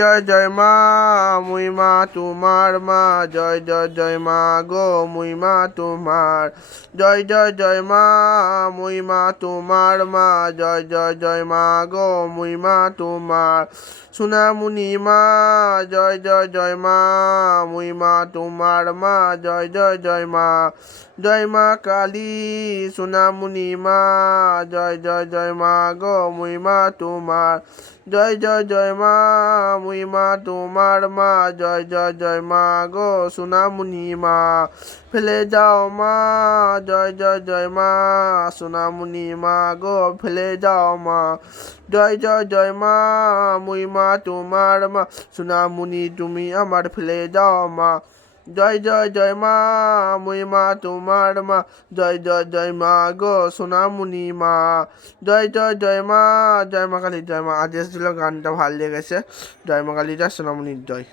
জয় জয় মা, মুই মা তোমার মা, জয় জয় জয় মা গো, মুই মা তোমার। জয় জয় জয় মা, মুই মা তোমার মা, জয় জয় জয় মা গো, মুই মা তোমার। সোনামুনি মা, জয় জয় জয় মা, মুই মা তোমার মা, জয় জয় জয় মা। জয় মা কালী, সোনামুনি মা, জয় জয় জয় মা গো, মুই মা তোমার। জয় জয় জয় মা, মুই মা তোমার মা, জয় জয় জয় মা গো, সোনামুনি মা। ফেলে যাও মা, জয় জয় জয় মা, সোনামুনি মা গো, ফেলে যাও মা। জয় জয় জয় মা, মুই মা তোমার মা, সোনামুনি তুমি আমার ফেলে যাও মা। জয় জয় জয় মা, মুই মা তোমার মা, জয় জয় জয় মা গো, সোনামুনি মা। জয় জয় জয় মা, জয় মা কালী, জয় মা। আজ এসেছিল গানটা ভালো লেগেছে। জয় মা কালী, জয় সোনামুনির জয়।